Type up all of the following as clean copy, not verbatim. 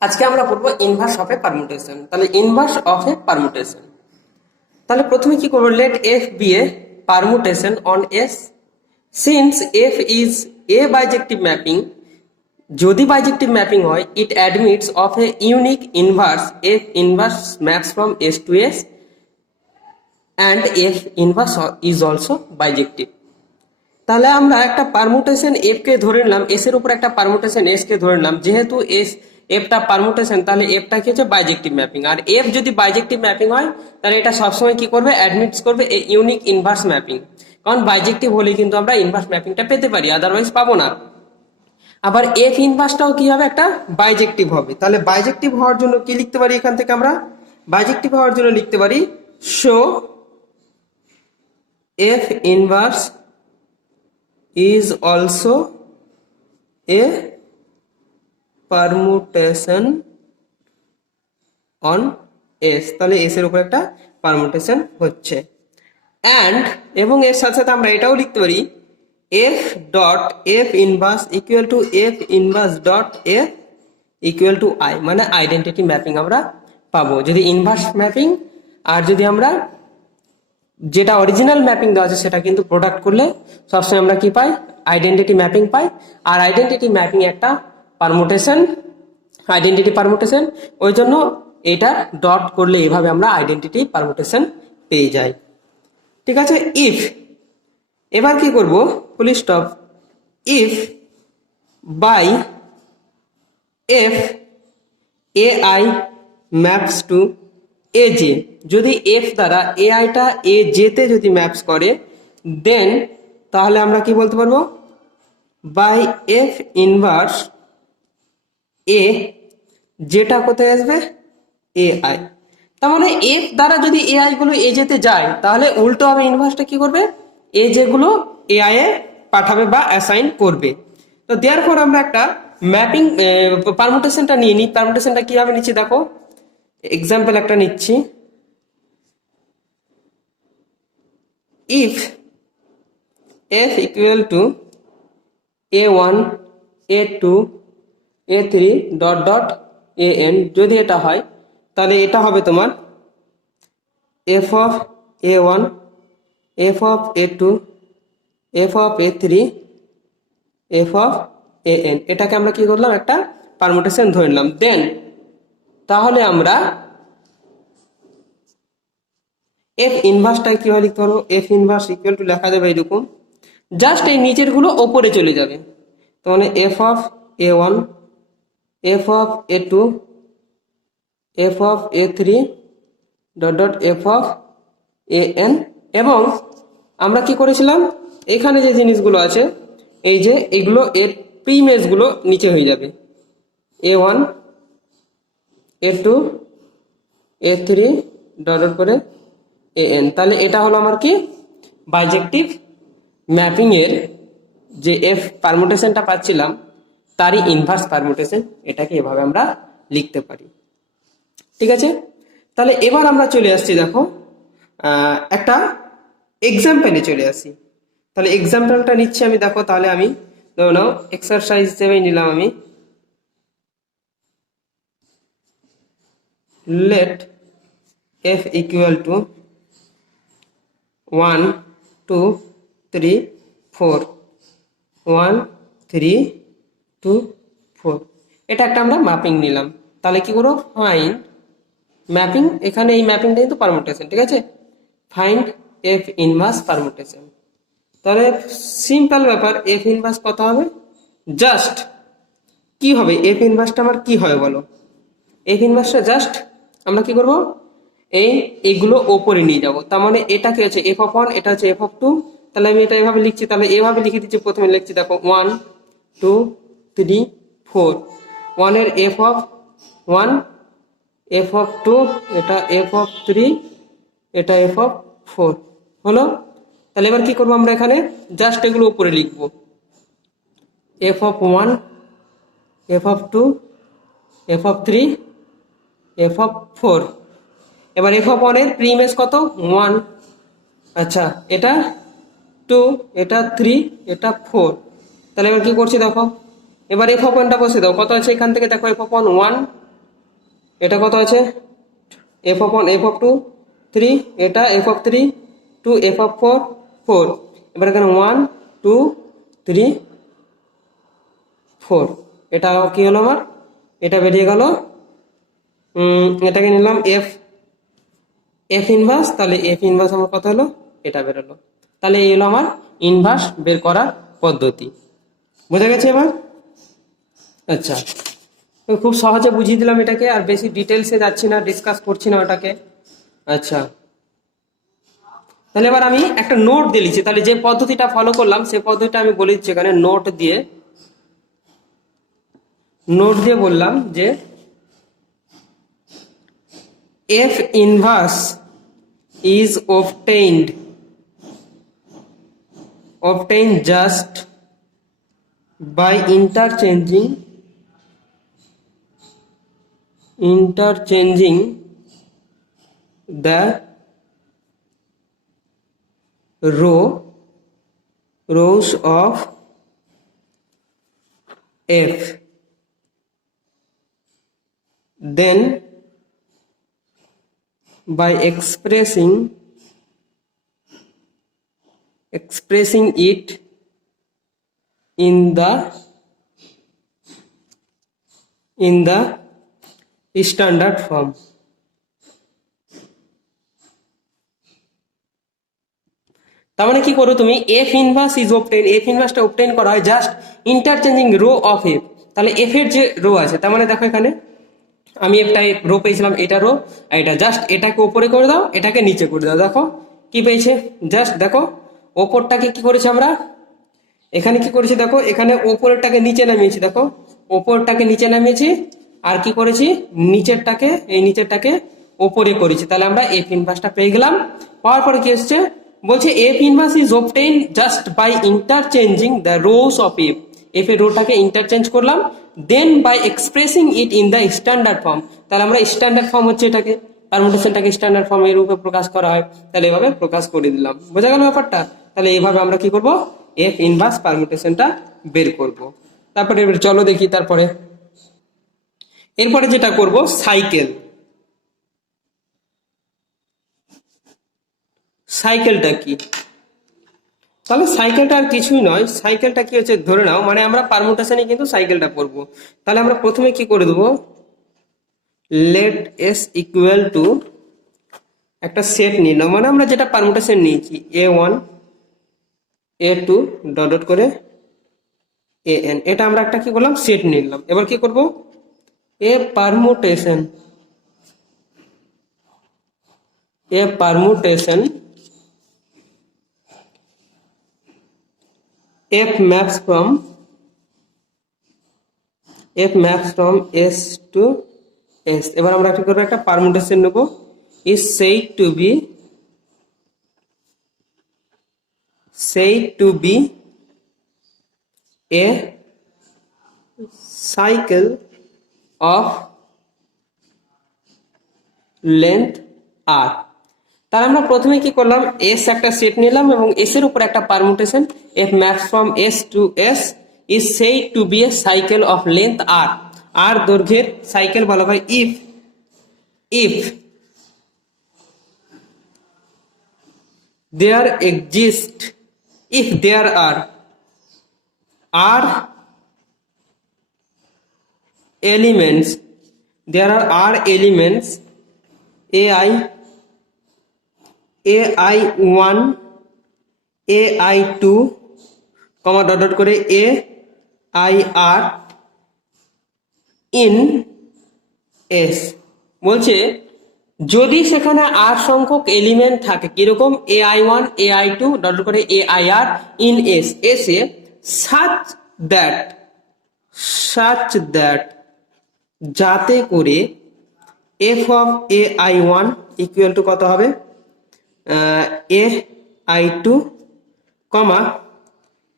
আজকে আমরা পড়বো ইনভার্স অফ এ পারমুটেশন। তাহলে ইনভার্স অফ এ পারমুটেশন, তাহলে প্রথমে কি করবো, let F be a permutation on S since f is a bijective mapping. যদি বাইজেক্টিভ ম্যাপিং হয়, it admits of a unique inverse f inverse maps from S to S and f inverse is also bijective. তাহলে আমরা একটা permutation F কে ধরে নিলাম, S এর উপর একটা পারমুটেশন এস কে ধরে নিলাম। যেহেতু এস এফটা পারমুটেশন, তাহলে এফটা কি হচ্ছে বাইজেক্টিভ ম্যাপিং। আর এফ যদি বাইজেক্টিভ ম্যাপিং হয়, তাহলে এটা সবসময় কি করবে, অ্যাডমিটস করবে এ ইউনিক ইনভার্স ম্যাপিং। কারণ বাইজেক্টিভ হলে কিন্তু আমরা ইনভার্স ম্যাপিংটা পেতে পারি, আদারওয়াইজ পাবো না। আবার এফ ইনভার্সটাও কি হবে, একটা বাইজেক্টিভ হবে। তাহলে বাইজেক্টিভ হওয়ার জন্য কি লিখতে পারি, এখান থেকে আমরা বাইজেক্টিভ হওয়ার জন্য লিখতে পারি show F inverse is also a permutation on S। তাহলে S এর উপর একটা পারমুটেশন হচ্ছে। অ্যান্ড এবং এর সাথে সাথে আমরা এটাও লিখতে পারি f dot f inverse equal to f inverse dot f equal to i, মানে আইডেন্টিটি ম্যাপিং আমরা পাবো যদি ইনভার্স ম্যাপিং। আর যদি আমরা যেটা অরিজিনাল ম্যাপিং দেওয়া আছে সেটা কিন্তু প্রোডাক্ট করলে সবসময় আমরা কি পাই, আইডেন্টিটি ম্যাপিং পাই। আর আইডেন্টিটি ম্যাপিং একটা পারমুটেশন, আইডেন্টিটি পারমুটেশন, ওই জন্য এটা ডট করলে এভাবে আমরা আইডেন্টিটি পারমুটেশন পেয়ে যাই। ঠিক আছে। ইফ, এবার কি করব, full stop, if by F A I maps to A J, যদি এফ দ্বারা এ আইটা এ জেতে যদি ম্যাপস করে, দেন তাহলে আমরা কি বলতে পারবো, বাই এফ ইনভার্স এ, যেটা কোথায় আসবে, এ আই। তার মানে এফ দ্বারা যদি এ আই গুলো এ জেতে যায়, তাহলে উল্টো হবে, ইনভার্সটা কি করবে, এ যেগুলো এ আই এ পাঠাবে বা অ্যাসাইন করবে। তো দেয়ারফর আমরা একটা ম্যাপিং পারমুটেশনটা নিয়ে নিই। পারমুটেশনটা কিভাবে নিচ্ছি দেখো, এক্সাম্পল একটা নিচ্ছি। If f equal to a1 a2 a3 dot dot an, যদি এটা হয় তাহলে এটা হবে তোমার f of a1 f of a2 f of a3 f of an। এটাকে আমরা কি করলাম, একটা পারমুটেশন ধরে নিলাম। দেন তাহলে আমরা এফ ইনভার্সটা কিভাবে লিখতে পারবো, এফ ইনভার্স ইকুয়াল টু লেখা যাবে এরকম, জাস্ট এই নিচের গুলো ওপরে চলে যাবে। তো মানে F of A one F of A two F of A three dot dot F of A N. এবং আমরা কি করেছিলাম, এখানে যে জিনিসগুলো আছে, এই যে এগুলো এর প্রিমেজ গুলো নিচে হয়ে যাবে, a one a two a three dot dot করে an। তাহলে এটা হলো আমার কি, বাইজেক্টিভ ম্যাপিং এর যে এফ পারমুটেশনটা পাচ্ছিলাম তারই ইনভার্স পারমুটেশন। এটাকে এভাবে আমরা লিখতে পারি। ঠিক আছে। তাহলে এবার আমরা চলে আসছি, দেখো একটা এক্সাম্পলে চলে আসি। তাহলে এক্সাম্পলটা নিচ্ছি আমি, দেখো তাহলে আমি ধরো নাও এক্সারসাইজ হিসেবেই নিলাম আমি, লেট এফ ইকুয়াল টু 1 2 3 4 1 3 2 4, এটা একটা আমরা ম্যাপিং নিলাম। তাহলে কি করবো, ফাইন্ড ম্যাপিং, এখানে এই ম্যাপিংটা কিন্তু পারমুটেশন। ঠিক আছে, ফাইন্ড এফ ইনভার্স পারমুটেশন। তাহলে সিম্পল ব্যাপার, এফ ইনভার্স কত হবে, জাস্ট কি হবে, এফ ইনভার্সটা আমার কি হবে বলো, এফ ইনভার্সটা জাস্ট আমরা কি করব, এইগুলো ওপরে নিয়ে যাব। তার মানে এটা কি হচ্ছে এফ অফ ওয়ান, এটা হচ্ছে এফ অফ টু। তাহলে আমি এটা এভাবে লিখছি, তাহলে এভাবে লিখে দিচ্ছি। প্রথমে লিখছি দেখো 1 2 3 4, 1 এর এফ অফ 1 এফ অফ 2, এটা এফ অফ 3, এটা এফ অফ 4 হলো। তাহলে এবার কি করবো, আমরা এখানে জাস্ট এগুলো উপরে লিখবো, F of 1 F of 2 F of 3 F of 4। এবার এফ অফ 1 এর প্রিমেজ কত, 1, আচ্ছা এটা 2, এটা 3, এটা 4। তাহলে এবার কি করছি দেখো, এবার এফ অফ 1টা বসে দাও, কত আছে এখান থেকে দেখো, এফ অফ 1 1 এটা কত আছে F of one F of two 3, এটা F of 3 two F of 4 4। এবার এখানে 1 2 3 4, এটা কি হলো আমার, এটা বেরিয়ে গেল। এটাকে নিলাম এফ এফ ইনভার্স, তাহলে এফ ইনভার্স আমার কত হলো, এটা বেরোলো। তাহলে এই হলো আমার ইনভার্স বের করার পদ্ধতি। বোঝা গেছে এবার? আচ্ছা, তো খুব সহজে বুঝিয়ে দিলাম এটাকে, আর বেশি ডিটেলসে যাচ্ছি না, ডিসকাস করছি না ওটাকে। আচ্ছা, তাহলে এবার আমি একটা নোট দিয়ে লিখছি, তাহলে যে পদ্ধতিটা ফলো করলাম সেই পদ্ধতিটা আমি বলে দিচ্ছি এখানে নোট দিয়ে বললাম যে F inverse is obtained just by interchanging the rows of f, then by expressing it in the standard form। তার মানে কি করো তুমি, f inverse is obtain, f ইনভার্সটা অবটেইন করা হয় just interchanging row of F. তাহলে এফ এর যে রো আছে, তার মানে দেখো এখানে আমি একটা রো পেয়েছিলাম, এটা রো, আর এটা জাস্ট এটাকে উপরে করে দাও, এটাকে নিচে করে দাও, দেখো কি পেয়েছে। জাস্ট দেখো ওপরটাকে কি করেছি আমরা, এখানে কি করেছি দেখো, এখানে ওপরেরটাকে নিচে নামিয়েছি, দেখো ওপরটাকে নিচে নামিয়েছি, আর কি করেছি নিচেরটাকে ওপরে করেছি। তাহলে আমরা এফ ইনভার্সটা পেয়ে গেলাম। পাওয়ার পরে কি এসছে, বলছে f inverse is obtain just by interchanging the rows of f, f এর রোটাকে ইন্টারচেঞ্জ করলাম, then by expressing it in the standard form. তাহলে আমরা স্ট্যান্ডার্ড ফর্ম হচ্ছে এটাকে, পারমুটেশনটাকে স্ট্যান্ডার্ড ফর্মের রূপে প্রকাশ করা হয়, তাহলে এভাবে প্রকাশ করে দিলাম। বোঝা গেল ব্যাপারটা? তাহলে এইভাবে আমরা কি করব, এফ ইনভার্স পারমুটেশনটা বের করব। তারপরে এবার চলো দেখি এরপরে যেটা করব সাইকেলটা কি। তাহলে সাইকেলটা আর কিছুই নয়, সাইকেলটা কি হচ্ছে ধরে নাও, মানে আমরা পারমুটেশনে কিন্তু সাইকেলটা করব। তাহলে আমরা প্রথমে কি করে দেবো, লেট এস ইকুয়াল টু একটা সেট নিলাম, মানে আমরা যেটা পারমুটেশন নিয়েছি a1 a2 ডট ডট করে an, এটা আমরা একটা কি করলাম, সেট নিলাম। এবার কি করব, এ permutation f maps from s to s। এবার আমরা কি করবো, একটা পারমুটেশন নেব, is said to be a cycle of length r। তাহলে আমরা প্রথমে কি করলাম, এস একটা সেট নিলাম এবং এস এর উপর একটা permutation, f maps from S to S is said to be a cycle of length r, r দৈর্ঘ্যের সাইকেল বলা হয় if there are elements ai1 ai2 comma dot dot করে air in s। বলছে যদি সেখানে আর সংখ্যক এলিমেন্ট থাকে, কিরকম ai1 ai2 ডট ডট করে air in s A such that যাতে করে f of ai1 equal to কত হবে, ai2 comma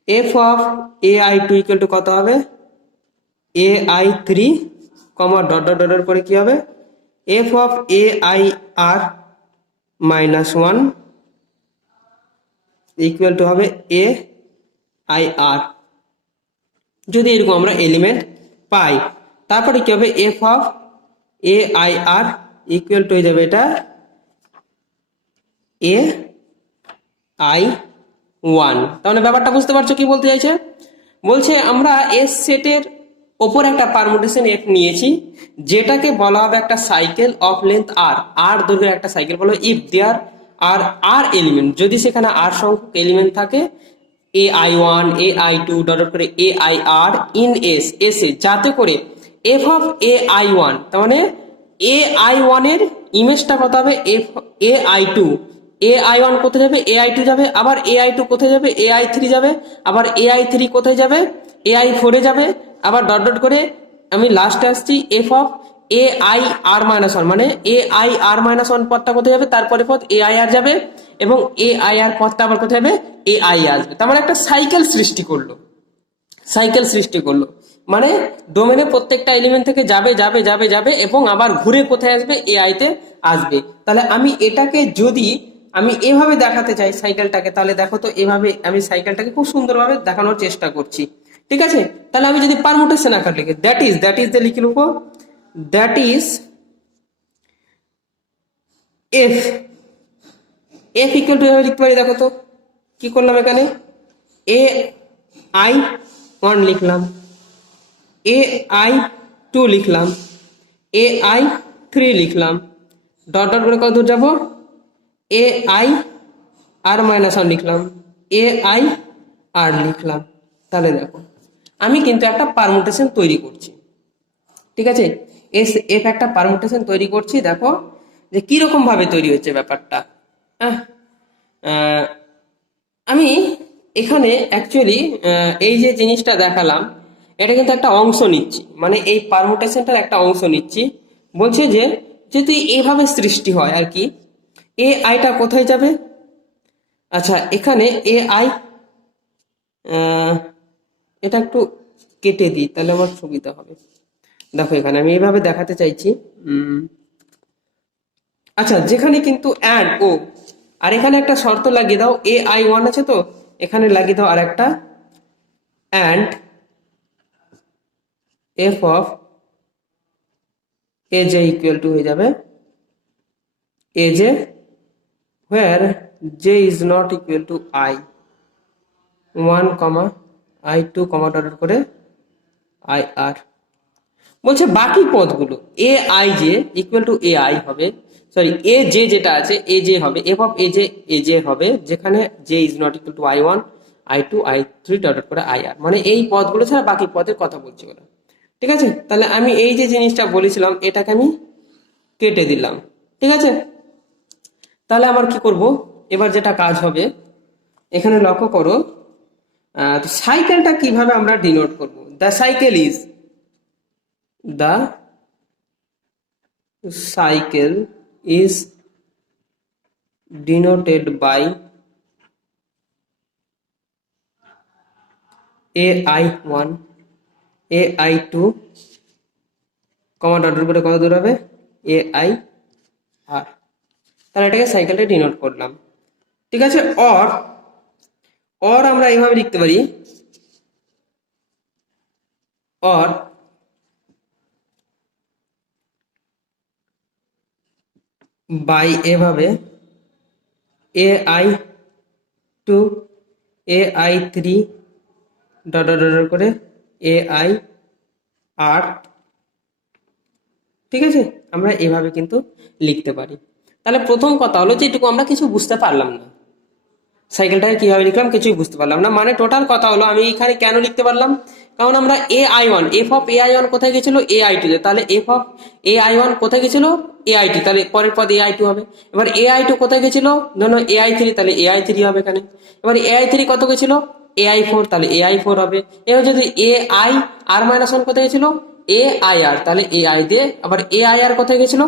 f of ai2 equal to কত হবে, ai3 কমা ডট ডট ডট করে কি হবে, f of air minus 1 equal to হবে air। যদি এরকম আমরা এলিমেন্ট পাই, তারপরে কি হবে, f of A I R equal to হয়ে যাবে এটা এ আই ওয়ান। তাহলে ব্যাপারটা বুঝতে পারছো কি বলতে চাইছে? বলছে আমরা এস সেটের ওপর একটা পারমুটেশন এফ নিয়েছি, যেটাকে বলা হবে একটা cycle of length r, r দৈর্ঘ্যের একটা সাইকেল বলো if there R R element, যদি সেখানে আর সংখ্যক এলিমেন্ট থাকে, a I one A I two dot করে A I r in S এসে, যাতে করে f of a I one, তার মানে এ আই ওয়ানের ইমেজটা কত হবে f A I two, A I one কোথায় যাবে এ আই টু যাবে, আবার এ আই টু কোথায় যাবে এ আই থ্রি যাবে, আবার এ আই থ্রি কোথায় যাবে এ আই ফোরে যাবে, আবার ডট ডট করে আমি লাস্টে আসছি f of a I R minus one, মানে a I R minus one পদটা কোথায় যাবে, তারপরে পদ এ আই আর যাবে, এবং এ আই আর পদটা আবার কোথায় যাবে এ আই আসবে। তার মানে একটা সাইকেল সৃষ্টি করলো, সাইকেল সৃষ্টি করলো, মানে ডোমেনের প্রত্যেকটা এলিমেন্ট থেকে যাবে যাবে যাবে যাবে এবং আবার ঘুরে কোথায় আসবে এ আইতে আসবে। তাহলে আমি এটাকে যদি আমি এভাবে দেখাতে চাই সাইকেলটাকে, তাহলে দেখো তো এভাবে আমি সাইকেলটাকে খুব সুন্দরভাবে দেখানোর চেষ্টা করছি, ঠিক আছে? তাহলে আমি যদি পারমুটেশন আকার লিখি, দ্যাট ইজ দিয়ে লিখে নেবো, that is F, F equal to এভাবে লিখতে পারি। দেখো তো কি করলাম, এখানে এ আই ওয়ান লিখলাম, এ আই টু লিখলাম, এ আই থ্রি লিখলাম, ডট ডট করে কত দূর যাবো A I R minus one লিখলাম, এ আই আর লিখলাম। তাহলে দেখো আমি কিন্তু একটা পারমুটেশন তৈরি করছি, ঠিক আছে? এস এফ একটা পারমুটেশন তৈরি করছি, দেখো যে কিরকম ভাবে তৈরি হচ্ছে ব্যাপারটা। হ্যাঁ, আমি এখানে অ্যাকচুয়ালি এই যে জিনিসটা দেখালাম, এটা কিন্তু একটা অংশ নিচ্ছি, মানে এই পারমুটেশনটার একটা অংশ নিচ্ছি। বলছে যে যদি এইভাবে সৃষ্টি হয় আর কি, এ আইটা কোথায় যাবে, আচ্ছা এখানে এ আই, এটা একটু কেটে দিই তাহলে আমার সুবিধা হবে। দেখো এখানে আমি এইভাবে দেখাতে চাইছি, আচ্ছা যেখানে কিন্তু অ্যান্ড ও, আর এখানে একটা শর্ত লাগিয়ে দাও, এ আই ওয়ান আছে তো এখানে লাগিয়ে দাও আর একটা and F of A J equal to হয়ে যাবে A J where J is not equal to I one comma I two comma dot করে আই আর। বলছে বাকি পদগুলো A I J equal to A I হবে, sorry A J যেটা আছে A J হবে, এফ অফ এ জে হবে, যেখানে J is not equal to I one I two I three dot করে আই আর, মানে এই পদগুলো ছাড়া বাকি পদের কথা বলছি ওরা, ঠিক আছে? তাহলে আমি এই যে জিনিসটা বলেছিলাম এটাকে আমি কেটে দিলাম, ঠিক আছে? তাহলে আমার কি করব, এবার যেটা কাজ হবে এখানে লক্ষ্য করো, সাইকেলটা কিভাবে আমরা ডিনোট করব। The cycle is, the cycle is denoted by ai1 ai2 comma dot করে কত দূর হবে ai আর, তাহলে এটাকে সাইকেলটা ডিনোট করলাম, ঠিক আছে? অর অর আমরা এইভাবে লিখতে পারি, অর বাই এভাবে A I two A I three dot dot করে এ আই আর, ঠিক আছে? আমরা এভাবে কিন্তু লিখতে পারি। তাহলে প্রথম কথা হলো যেটুকু আমরা কিছু বুঝতে পারলাম না, সাইকেলটাকে কিভাবে লিখলাম কিছুই বুঝতে পারলাম না, মানে টোটাল কথা হলো আমি এখানে কেন লিখতে পারলাম, কারণ আমরা A I one F of a I one কোথায় গেছিল এ আই টু তে, তাহলে F of a I one কোথায় গেছিল এ আই টু, তাহলে পরের পদ এ আই টু হবে। এবার এ আই টু কোথায় গেছিল ধরো এ আই থ্রি, তাহলে এ আই থ্রি হবে এখানে। এবার এ আই থ্রি কত গেছিল এ আই ফোর, তাহলে এ আই ফোর হবে। এবার যদি A I R minus one কোথায় গেছিল এ আই আর, তাহলে এ আই দিয়ে আবার এ আই আর কোথায় গেছিল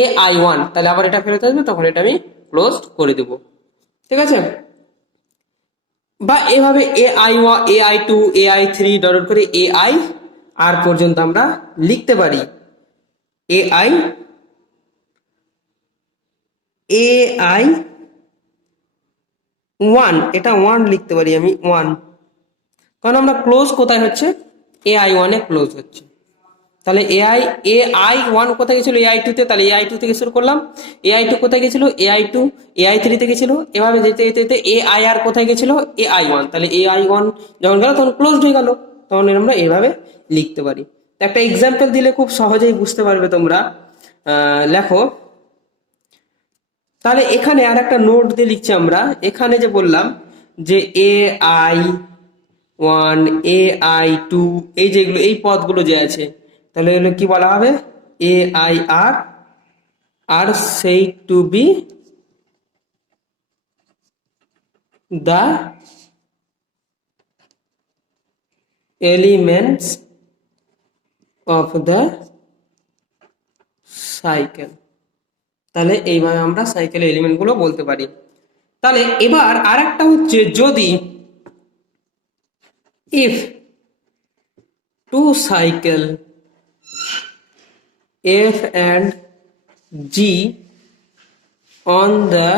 এ আই ওয়ান, তাহলে আবার এটা ফেরত আসবে, তখন এটা আমি ক্লোজ করে দেবো, ঠিক আছে? বা এভাবে A I one A I two A I three dot করে এ আই আর পর্যন্ত আমরা লিখতে পারি, A I A I one, এটা ওয়ান লিখতে পারি আমি ওয়ান, কারণ আমরা ক্লোজ কোথায় হচ্ছে এ আই ওয়ানে ক্লোজ হচ্ছে, তাহলে AI1 কোথায় গেছিল AI2 তে, তাহলে AI2 থেকে শুরু করলাম। AI2 কোথায় গেছিল AI2, AI3 তে গেছিল, এভাবে যেতে যেতে যেতে AIR কোথায় গেছিল AI1, তাহলে AI1 যখন গেল তখন ক্লোজড হয়ে গেল, তখন আমরা এভাবে লিখতে পারি। তো একটা এক্সাম্পল দিলে খুব সহজেই বুঝতে পারবে তোমরা। লেখো, তাহলে এখানে আর একটা নোট দিয়ে লিখছি আমরা। এখানে যে বললাম যে AI1 AI2 এই যেগুলো এই পদগুলো যে আছে, তাহলে এগুলো কি বলা হবে, AIR are said to be the elements of the cycle। তাহলে এইভাবে আমরা সাইকেলের এলিমেন্ট গুলো বলতে পারি। তাহলে এবার আরেকটা হচ্ছে, যদি if two cycle F and G on the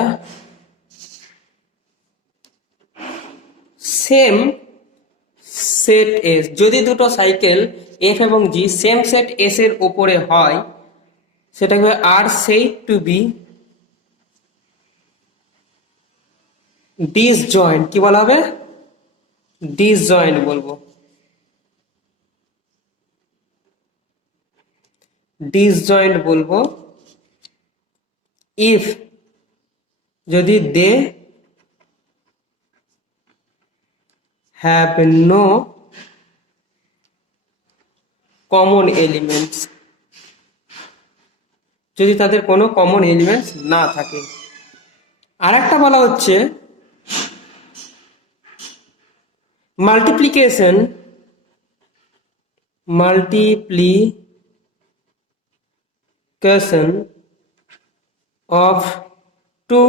same set S, যদি দুটো সাইকেল এফ এবং জি সেম সেট এস এর উপরে হয়, সেটাকে আর said to be disjoint। কি বলা হবে, disjoint বলবো, disjoint বলবো if যদি they have no common elements, যদি তাদের কোনো কমন এলিমেন্টস না থাকে। আর একটা বলা হচ্ছে multiplication of two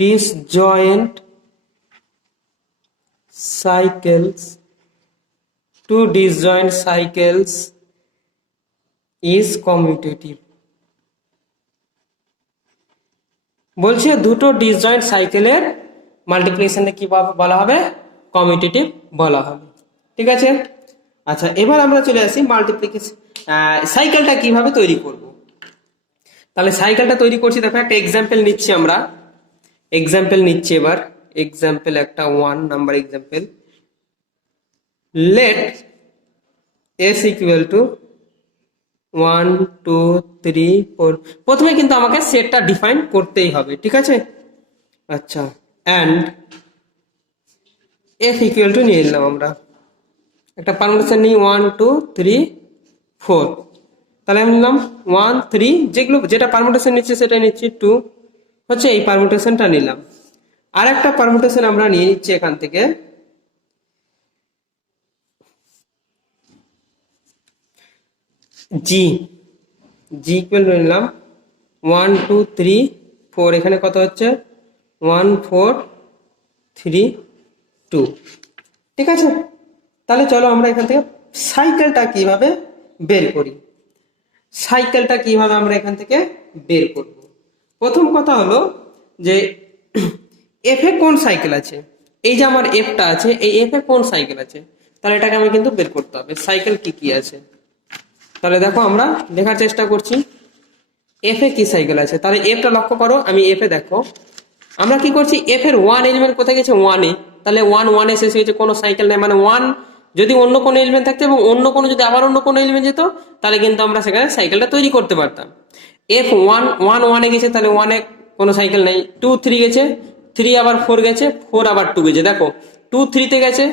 disjoint cycles is commutative। বলছে দুটো ডিসজয়েন্ট সাইকেলের মাল্টিপ্লিকেশনকে কি বলা হবে, কমিউটেটিভ বলা হবে। ঠিক আছে, আচ্ছা এবার আমরা চলে আসি মাল্টিপ্লিকেশন সাইকেলটা কিভাবে তৈরি করব। তাহলে সাইকেলটা তৈরি করছি, দেখো একটা এক্সাম্পল নিচ্ছি আমরা, এবার এক্সাম্পল একটা 1 number example. Let s equal to 1 2 3 4, প্রথমে কিন্তু আমাকে সেটটা ডিফাইন করতেই হবে, ঠিক আছে। আচ্ছা, অ্যান্ড f ইকুয়াল টু নিয়ে নিলাম আমরা, একটা পারমুটেশন নিই 1 2 3 4, তাহলে আমি নিলাম 1 3, যেটা পারমুটেশন নিচ্ছে সেটা নিচ্ছি 2, হচ্ছে এই পারমুটেশনটা নিলাম। আর একটা পারমুটেশন আমরা নিয়ে নিচ্ছি এখান থেকে, জি ইকুয়াল টু নিলাম 1 2 3 4, এখানে কত হচ্ছে 1 4 3 2, ঠিক আছে। তাহলে চলো আমরা এখান থেকে সাইকেলটা কিভাবে বের করি, আমরা এখান থেকে বের করব। প্রথম কথা হলো যে এফ এ কোন সাইকেল আছে, এই যে আমার এফটা আছে, এই এফ এ কোন সাইকেল আছে, তাহলে এটাকে আমি কিন্তু বের করতে হবে সাইকেল কি কি আছে। তাহলে দেখো আমরা দেখার চেষ্টা করছি এফ এ কি সাইকেল আছে। তাহলে এফটা লক্ষ্য করো, আমি এফ এ দেখো আমরা কি করছি, এফ এর 1 এলিমেন্ট কোথায় গেছে 1 এ, তাহলে 1 এ শেষ হয়েছে, কোনো সাইকেল নেই, মানে 1 যদি অন্য কোনো এলিমেন্ট থাকতো এবং অন্য কোনো যদি আবার অন্য কোনো এলিমেন্ট যেত, তাহলে কিন্তু আমরা সেখানে সাইকেলটা তৈরি করতে পারতাম। এফ 1 এ গেছে, তাহলে 1 এ কোনো সাইকেল নেই, 2 3 গেছে, 3 আবার 4 গেছে, 4 আবার 2 গেছে, দেখো 2 3 তে গেছে,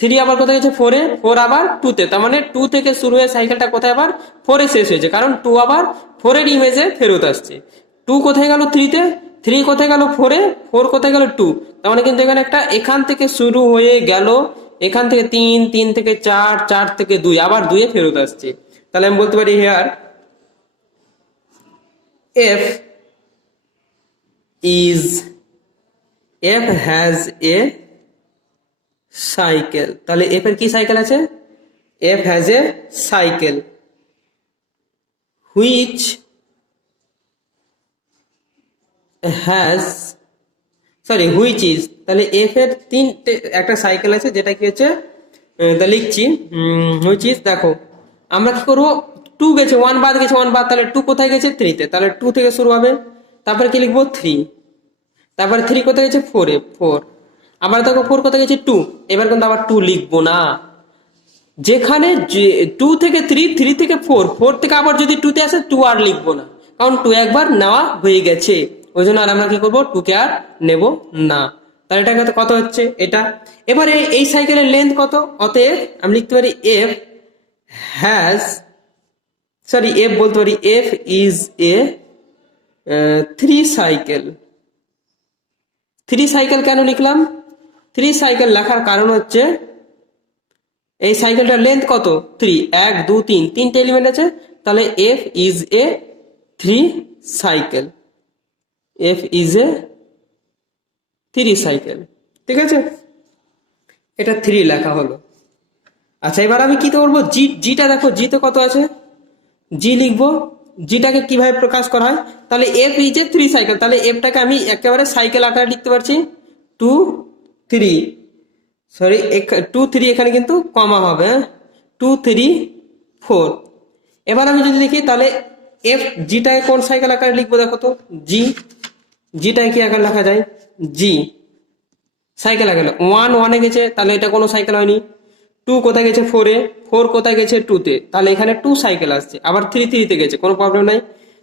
3 আবার কোথায় গেছে 4 এ, 4 আবার 2 তে, তার মানে 2 থেকে শুরু হয়ে সাইকেলটা কোথায় আবার 4 এ শেষ হয়েছে, কারণ 2 আবার 4 এর ইমেজে ফেরত আসছে। 2 কোথায় গেল 3 তে, 3 কোথায় গেল 4 এ, 4 কোথায় গেল 2, তার মানে কিন্তু এখানে একটা এখান থেকে শুরু হয়ে গেল, এখান থেকে 3, 3 থেকে 4, 4 থেকে 2, আবার 2 এ ফেরত আসছে। তাহলে আমি বলতে পারি here F has a cycle। তাহলে F এর কি সাইকেল আছে, F has a cycle which is, তাহলে F এর তিনটে একটা সাইকেল আছে, যেটা কি হচ্ছে তা লিখছি which is, দেখো আমরা কি করবো, টু গেছে, ওয়ান বাদ গেছে, ওয়ান বাদ, তাহলে টু কোথায় গেছে, থ্রিতে, তাহলে টু থেকে শুরু হবে। তারপরে কি লিখবো, থ্রি। তারপরে থ্রি কোথায় গেছে, ফোরে, ফোর। আবার দেখো ফোর কোথায় গেছে, টু। এবার কিন্তু আবার টু লিখবো না, যেখানে টু থেকে থ্রি, থ্রি থেকে ফোর, ফোর থেকে আবার যদি টুতে আসে, টু আর লিখবো না, কারণ টু একবার নেওয়া হয়ে গেছে। ওই জন্য আর আমরা কি করবো, টুকে আর নেব না। তাহলে এটা কত হচ্ছে এটা। এবারে এই সাইকেলের লেন্থ কত, অতএব আমি লিখতে পারি এফ হ্যাজ, সরি এফ বলতে পারি, F is a three cycle. Three cycle কেন লিখলাম, থ্রি সাইকেল লেখার কারণ হচ্ছে এই সাইকেলটার লেন্থ কত, থ্রি, এক দু তিন, তিনটে এলিমেন্ট আছে, তাহলে F is a three cycle, F is a three cycle. ঠিক আছে, এটা থ্রি লেখা হলো। আচ্ছা এবার আমি কি করবো, জিটা দেখো, জিতে কত আছে, জি লিখবো। জিটাকে কিভাবে প্রকাশ করা হয়, তাহলে F is a three cycle, তাহলে এফটাকে আমি একেবারে সাইকেল আকারে লিখতে পারছি, two three, sorry two three, এখানে কিন্তু কমা হবে, টু থ্রি ফোর। এবার আমি যদি দেখি তাহলে এফ জিটাকে কোন সাইকেল আকারে লিখবো, দেখো তো, জি, জিটাকে কি আকারে লেখা যায়, জি সাইকেল আকারে। ওয়ান ওয়ানে গেছে, তাহলে এটা কোনো সাইকেল হয়নি। টু কোথায় গেছে, ফোরে, ফোর কোথায় গেছে, টুতে, তাহলে এখানে টু সাইকেল আসছে। আবার থ্রি থ্রিতে গেছে, কোনো প্রবলেম নাই,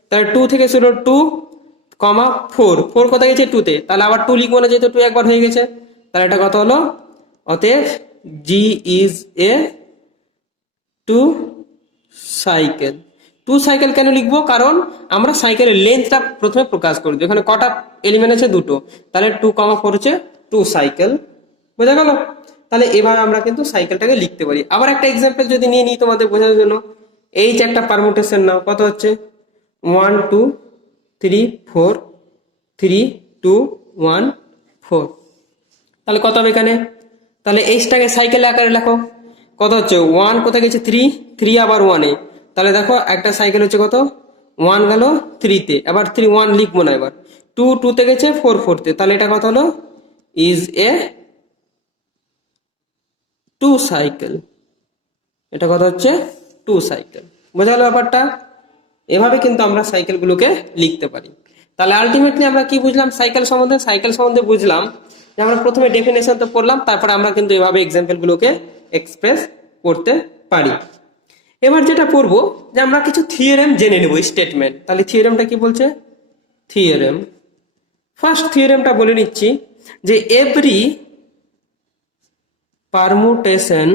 তাহলে টু থেকে শুরু, টু কমা ফোর, ফোর কোথায় গেছে, টুতে, তাহলে আবার টু লিখবো না, যেহেতু টু একবার হয়ে গেছে। তাহলে এটা কত হলো, অতএব G is a two cycle. Two cycle কেন লিখবো, কারণ আমরা সাইকেলের লেন্থটা প্রথমে প্রকাশ করি, এখানে কটা এলিমেন্ট আছে, দুটো, তাহলে টু কমা ফোর হচ্ছে টু সাইকেল। বোঝা গেল, তাহলে এভাবে আমরা কিন্তু সাইকেলটাকে লিখতে পারি। আবার একটা এক্সাম্পল যদি নিয়ে নিই তোমাদের বোঝার জন্য, এই যে একটা পারমুটেশন নাও, কত হচ্ছে, one two three four, three two one four, তাহলে কত হবে এখানে, তাহলে এইচটাকে সাইকেল আকারে লেখো, কত হচ্ছে, ওয়ান কোথায় গেছে, থ্রি, থ্রি আবার ওয়ানে, তাহলে দেখো একটা সাইকেল হচ্ছে কত, ওয়ান গেল থ্রিতে, আবার থ্রি, ওয়ান লিখবো না, এবার টু টুতে গেছে, ফোর ফোরতে, তাহলে এটা কত হলো, ইজ এ টু সাইকেল। এটা কথা হচ্ছে টু সাইকেল। বোঝা গেল ব্যাপারটা, এভাবে কিন্তু আমরা সাইকেলগুলোকে লিখতে পারি। তাহলে আলটিমেটলি আমরা কি বুঝলাম সাইকেল সম্বন্ধে, সাইকেল সম্বন্ধে বুঝলাম যে আমরা প্রথমে ডেফিনেশন তো পড়লাম, তারপরে আমরা কিন্তু এভাবে এক্সাম্পলগুলোকে এক্সপ্রেস করতে পারি। এবার যেটা পড়বো, যে আমরা কিছু থিওরেম জেনে নেব, স্টেটমেন্ট। তাহলে থিওরেমটা কি বলছে, থিওরেম, ফার্স্ট থিওরেমটা বলে নিচ্ছি, যে এভরি পারমুটেশন,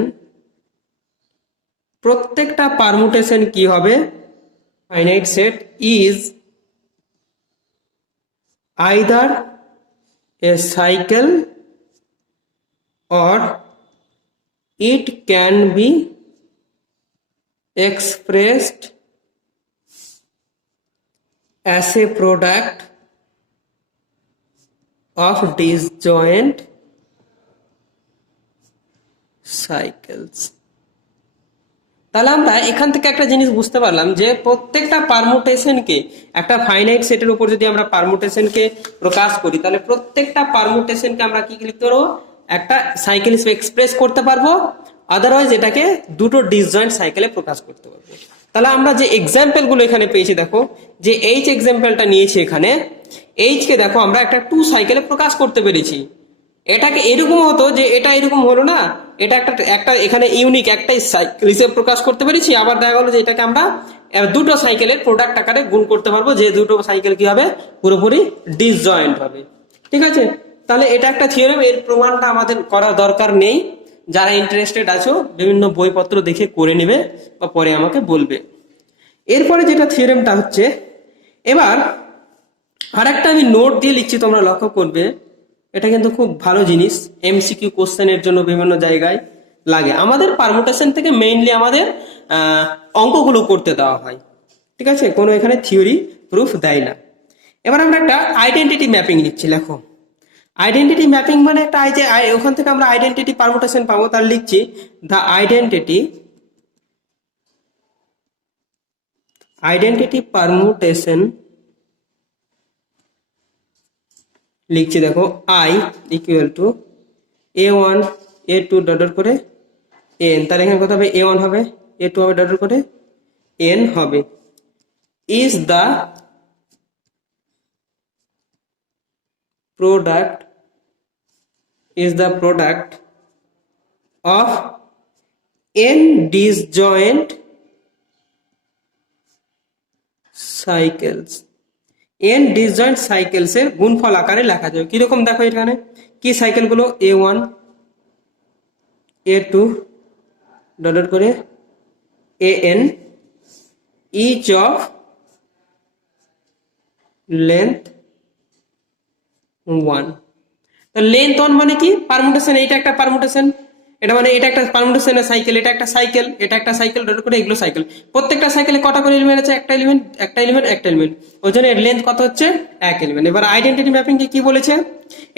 প্রত্যেকটা পারমুটেশন কি হবে, finite set is either A cycle or it can be expressed as a product of disjoint cycles। তাহলে আমরা এখান থেকে একটা জিনিস বুঝতে পারলাম, যে প্রত্যেকটা পারমুটেশনকে, একটা ফাইনাইট সেটের উপর যদি আমরা পারমুটেশনকে প্রকাশ করি, তাহলে প্রত্যেকটা পারমুটেশনকে আমরা কি লিখতে পারবো, একটা সাইকেল হিসেবে এক্সপ্রেস করতে পারবো, আদারওয়াইজ এটাকে দুটো ডিসজয়েন্ট সাইকেলে প্রকাশ করতে পারবো। তাহলে আমরা যে এক্সাম্পল গুলো এখানে পেয়েছি, দেখো যে এইচ এক্সাম্পলটা নিয়েছি, এখানে এইচ কে দেখো আমরা একটা টু সাইকেলে প্রকাশ করতে পেরেছি। এটাকে এরকম হতো যে এটা এরকম হলো না, এটা একটা একটা এখানে ইউনিক একটাই সাইকেল হিসেবে প্রকাশ করতে পেরেছি। আবার দেখা গেলো যে এটাকে আমরা দুটো সাইকেলের প্রোডাক্ট আকারে গুণ করতে পারবো, যে দুটো সাইকেল কি হবে, পুরোপুরি ডিসজয়েন্ট হবে। ঠিক আছে, তাহলে এটা একটা থিওরেম, এর প্রমাণটা আমাদের করার দরকার নেই। যারা ইন্টারেস্টেড আছো বিভিন্ন বইপত্র দেখে করে নেবে বা পরে আমাকে বলবে। এরপরে যেটা থিওরেমটা হচ্ছে, এবার আরেকটা আমি নোট দিয়ে লিখছি, তোমরা লক্ষ্য করবে, এটা কিন্তু খুব ভালো জিনিস, এমসিকিউ কোশ্চেনের জন্য বিভিন্ন জায়গায় লাগে। আমাদের পারমুটেশন থেকে মেইনলি আমাদের অঙ্কগুলো করতে দেওয়া হয়, ঠিক আছে, কোনো এখানে থিওরি প্রুফ দেয় না। এবার আমরা একটা আইডেন্টিটি ম্যাপিং লিখছি, লেখো আইডেন্টিটি ম্যাপিং মানে একটা ওখান থেকে আমরা আইডেন্টিটি পারমুটেশন পাবো, তার লিখছি দ্য আইডেন্টিটি পারমুটেশন, লিখছি দেখো I equal to a1 a2 dot dot করে n, তাহলে এখানে কত হবে, a1 হবে এ টু হবে ডট ডট করে এন হবে, is the product of n disjoint cycles, n disjoint cycles এর গুণফল আকারে লেখা যাবে। কিরকম দেখো এখানে কি সাইকেল গুলো, a1 a2 ডট ডট করে an, each of length 1। তো লেন্থ 1 মানে কি পারমুটেশন, এইটা একটা পারমুটেশন, এটা মানে এটা একটা পারমুটেশনের সাইকেল, এটা একটা সাইকেল, এটা একটা সাইকেল ডট করে এগুলো সাইকেল। প্রত্যেকটা সাইকেলে কটা করে এলিমেন্ট আছে, একটা এলিমেন্ট একটা এলিমেন্ট একটা এলিমেন্ট, ওই জন্য এর লেন্থ কত হচ্ছে এক এলিমেন্ট। এবার আইডেন্টিটি ম্যাপিং কি বলেছে,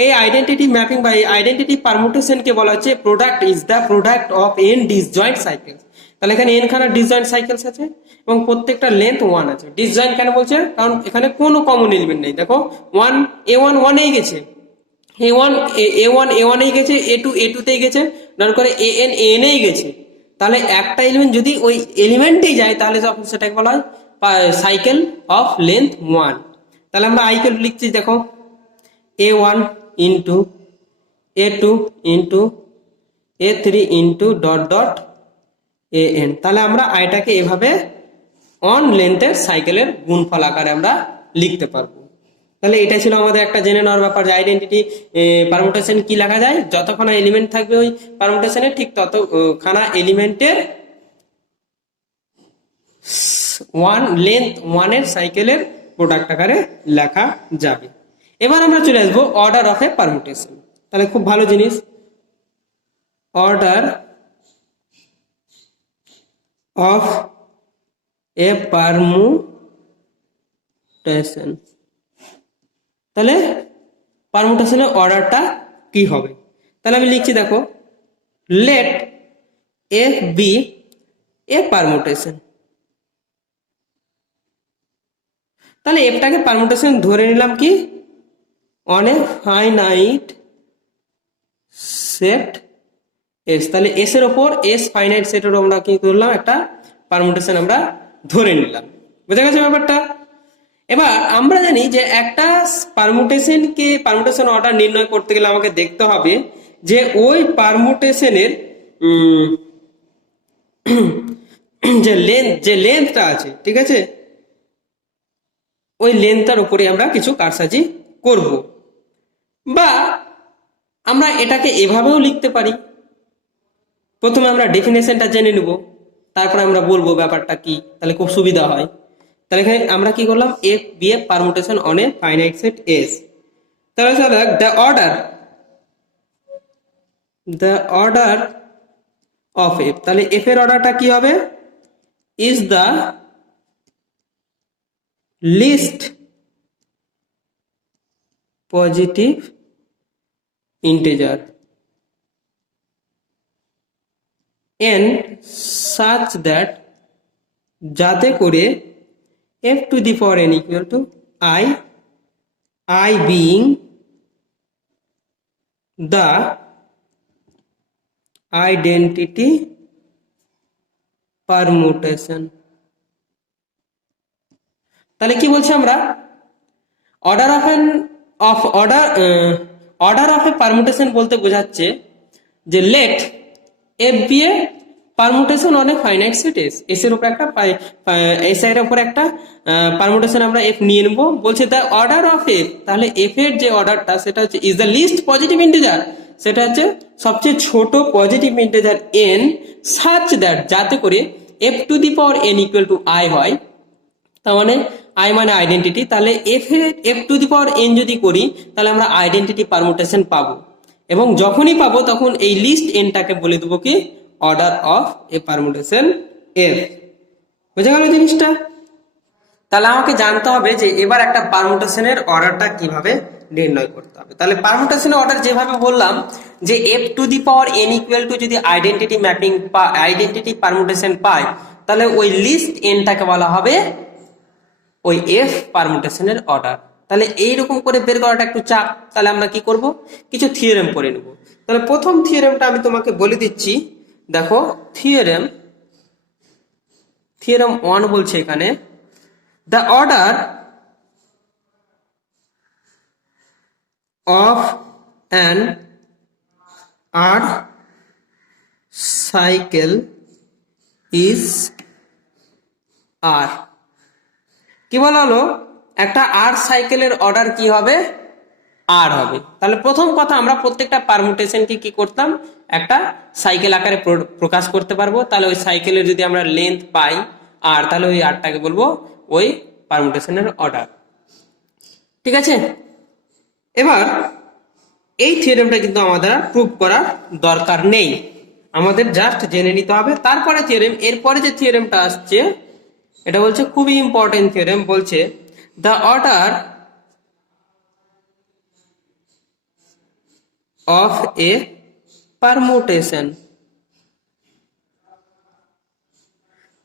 এই আইডেন্টিটি ম্যাপিং বা এই আইডেন্টিটি পারমুটেশন কে বলা হচ্ছে product is the product of N disjoint cycles. তাহলে এখানে এন খানা ডিসজয়েন্ট সাইকেলস আছে এবং প্রত্যেকটা লেন্থ 1 আছে। ডিসজয়েন্ট কেন বলছে, কারণ এখানে কোনো কমন এলিমেন্ট নেই। দেখো 1 a1 1 এই গেছে, a1 এই গেছে, a2 তেই গেছে, ডান করে an এই গেছে। তাহলে একটা এলিমেন্ট যদি ওই এলিমেন্টেই যায় তাহলে তখন সেটাকে বলা হয় সাইকেল অফ লেন্থ 1। তাহলে আমরা আইকেল লিখছি, দেখো a1 into a2 into a3 into dot dot an। তাহলে আমরা আইটাকে এভাবে অন লেন্থের সাইকেলের গুণফল আকারে আমরা লিখতে পারবো। তাহলে এটা ছিল আমাদের একটা জেনে নেওয়ার ব্যাপার যে আইডেন্টিটি পারমুটেশন কি লেখা যায়, যতখানা এলিমেন্ট থাকবে ওই পারমুটেশনের ঠিক তত খানা এলিমেন্টের লেন্থ 1 এর সাইকেলের প্রোডাক্ট আকারে লেখা যাবে। এবার আমরা চলে আসবো অর্ডার অফ এ পারমুটেশন। তাহলে খুব ভালো জিনিস, অর্ডার অফ এ পারমুটেশন। তাহলে পারমুটেশনের অর্ডারটা কি হবে, তাহলে আমি লিখছি, দেখো late F be a permutation. তাহলে এফটাকে পারমুটেশন ধরে নিলাম কি on a finite set S. তাহলে এস এর ওপর এস ফাইনাইট সেটের আমরা কি করলাম, একটা পারমুটেশন আমরা ধরে নিলাম। বুঝা গেছে ব্যাপারটা। এবার আমরা জানি যে একটা পারমুটেশন অর্ডার নির্ণয় করতে গেলে আমাকে দেখতে হবে যে ওই পারমুটেশনের যে লেন্থটা আছে, ঠিক আছে, ওই লেন্থটার উপরে আমরা কিছু কারসাজি করব। বা আমরা এটাকে এভাবেও লিখতে পারি, প্রথমে আমরা ডেফিনেশনটা জেনে নেব, তারপরে আমরা বলবো ব্যাপারটা কি, তাহলে খুব সুবিধা হয়। তাহলে এখানে আমরা কি করলাম, F be a permutation on a finite set S. তাহলে দ্য অর্ডার অফ এফ, তাহলে এফ এর অর্ডারটা কি হবে, is the least positive integer N such that, যাতে করে f to the power n equal to I being the identity permutation। তাহলে কি বলছি আমরা, অর্ডার অফ এ পারমুটেশন বলতে বোঝাচ্ছে যে let F be a permutation on a finite set S, S এর উপর একটা এস এর উপর একটা পারমুটেশন আমরা এফ নিয়ে নেব। বলছে দ্য অর্ডার অফ এফ, তাহলে এফ এর যে অর্ডারটা সেটা হচ্ছে is the least positive integer, সেটা হচ্ছে সবচেয়ে ছোট positive integer N, such that, যাতে করে F to the power N equal to I হয়। তার মানে আই মানে আইডেন্টিটি, তাহলে F to the power N যদি করি তাহলে আমরা আইডেন্টিটি পারমুটেশন পাবো, এবং যখনই পাবো তখন এই লিস্ট এনটাকে বলে দেবো কি order of a permutation F. বুঝে গেল জিনিসটা। তাহলে আমাকে জানতে হবে যে এবার একটা পারমুটেশনের অর্ডারটা কিভাবে নির্ণয় করতে হবে। তাহলে পারমুটেশনের অর্ডার যেভাবে বললাম যে F to the power N equal two যদি আইডেন্টিটি ম্যাপিং বা আইডেন্টিটি পারমুটেশন পায়, তাহলে ওই লিস্ট এনটাকে বলা হবে ওই এফ পারমুটেশনের অর্ডার। তাহলে এইরকম করে বের করাটা একটু চাপ। তাহলে আমরা কি করব, কিছু থিওরেম পড়ে নেব। তাহলে প্রথম থিওরেমটা আমি তোমাকে বলে দিচ্ছি, দেখো থিওরেম থিওরেম 1 বলছে এখানে the order of an R cycle is R. কি বলা হলো, একটা আর সাইকেলের অর্ডার কি হবে, আর হবে। তাহলে প্রথম কথা, আমরা প্রত্যেকটা পারমুটেশনকে কি করতাম, একটা সাইকেল আকারে প্রকাশ করতে পারবো। তাহলে ওই সাইকেলের যদি আমরা লেন্থ পাই আর, তাহলে ওই আরটাকে বলবো ওই পারমুটেশনের অর্ডার। ঠিক আছে, এবার এই থিওরেমটা কিন্তু আমাদের প্রুভ করার দরকার নেই, আমাদের জাস্ট জেনে নিতে হবে। তারপরে থিওরেম, এরপরে যে থিওরেমটা আসছে এটা বলছে খুবই ইম্পর্টেন্ট থিওরেম, বলছে the order of a permutation.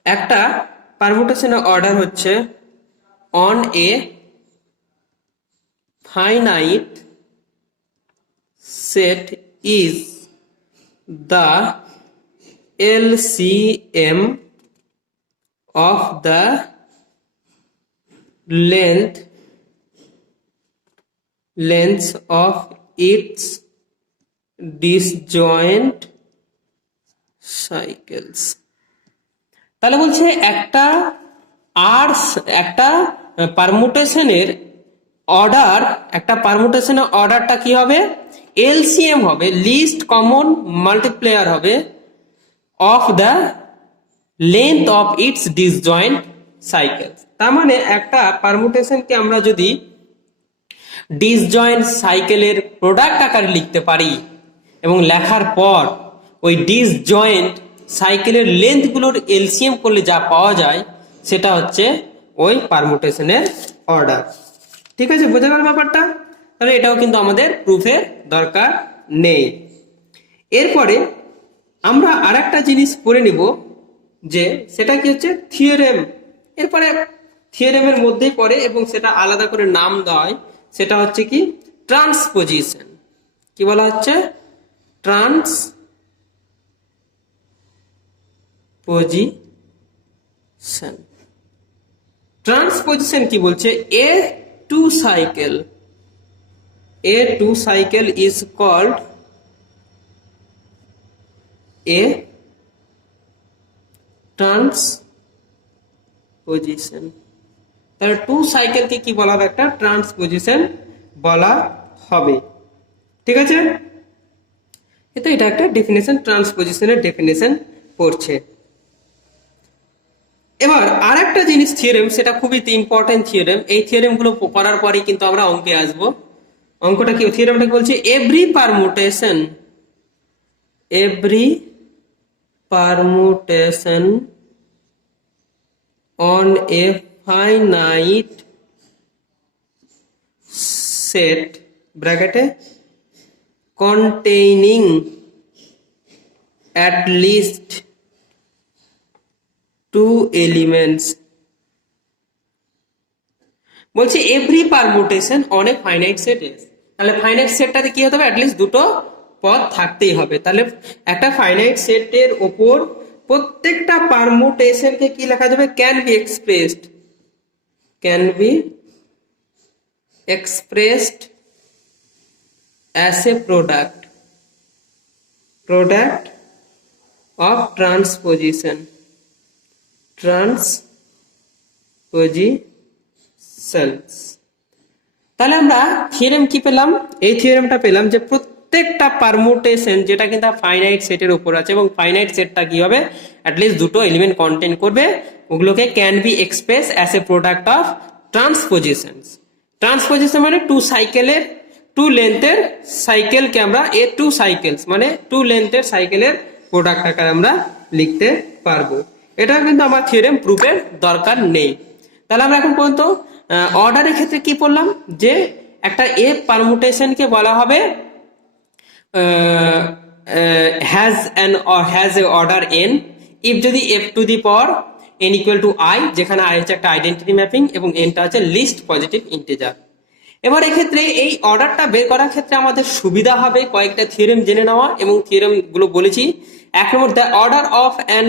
একটা পারমুটেশনের অর্ডার হচ্ছে on a finite set is the LCM of the lengths of its disjoint cycles। তাহলে বলছে একটা পারমুটেশনের অর্ডার, একটা পারমুটেশনের অর্ডারটা কি হবে, LCM হবে, লিস্ট কমন মাল্টিপ্লেয়ার হবে of the length of its disjoint cycle. তার মানে একটা পারমুটেশনকে আমরা যদি ডিসজয়েন্ট সাইকেলের প্রোডাক্ট আকারে লিখতে পারি এবং লেখার পর ওই ডিসজয়েন্ট সাইকেলের লেন্থগুলোর এলসিএম করলে যা পাওয়া যায় সেটা হচ্ছে ওই পারমুটেশনের অর্ডার। ঠিক আছে, বোঝা গেল ব্যাপারটা? তাহলে এটাও কিন্তু আমাদের প্রুফের দরকার নেই। এরপরে আমরা আরেকটা জিনিস পড়ে নিব, যে সেটা কি হচ্ছে থিওরেম। এরপরে থিওরেমের মধ্যেই পড়ে এবং সেটা আলাদা করে নাম দেওয়া হয়, সেটা হচ্ছে কি ট্রান্সপোজিশন। কি বলা হচ্ছে, ট্রান্সপোজিশন। ট্রান্সপোজিশন কি বলছে, a two cycle is called a transposition. তাহলে টু সাইকেলকে কি বলা হবে, একটা ট্রান্সপোজিশন বলা হবে। ঠিক আছে, তো এটা একটা ডেফিনেশন, ট্রান্সপোজিশনের ডেফিনেশন পড়ছে। এবার আর একটা জিনিস থিওরেম, সেটা খুবই ইম্পর্টেন্ট থিওরেম। এই থিওরেম গুলো করার পরে কিন্তু আমরা অঙ্কে আসবো। অঙ্কটা কি, থিওরেমটা কি বলছে, every permutation on a finite set bracket containing at least two elements। বলছে every permutation on a finite set is. তাহলে ফাইনাইট সেটটাতে কি হতে হবে, অ্যাটলিস্ট দুটো পদ থাকতেই হবে। তাহলে একটা ফাইনাইট সেটের ওপর প্রত্যেকটা পারমুটেশনকে কি লেখা যাবে, can be expressed as a product of transposition. তাহলে আমরা থিওরেম কি পেলাম, এই থিওরেমটা পেলাম যে প্রত্যেকটা পারমুটেশন যেটা কিন্তু ফাইনাইট সেটের উপর আছে এবং ফাইনাইট সেটটা কি হবে, অ্যাটলিস্ট দুটো এলিমেন্ট কন্টেন করবে, ওগুলোকে can be express as a product of transpositions. Transposition মানে টু লেন্থের সাইকেলকে আমরা টু সাইকেলস মানে টু লেন্থের সাইকেলের প্রোডাক্ট আকারে আমরা লিখতে পারবো। এটা কিন্তু আমার থিওরেম প্রুফের দরকার নেই। তাহলে আমরা এখন পর্যন্ত অর্ডারের ক্ষেত্রে কি পড়লাম, যে একটা এফ পারমুটেশনকে বলা হবে has a order N if যদি F to the power N equal to I, যেখানে আই হচ্ছে একটা আইডেন্টিটি ম্যাপিং এবং এনটা হচ্ছে লিস্ট পজিটিভ ইন্টিজার। এবার এক্ষেত্রে এই অর্ডারটা বের করার ক্ষেত্রে আমাদের সুবিধা হবে কয়েকটা থিওরেম জেনে নেওয়া, এবং থিওরেম গুলো বলেছি। এক নম্বর, the order of an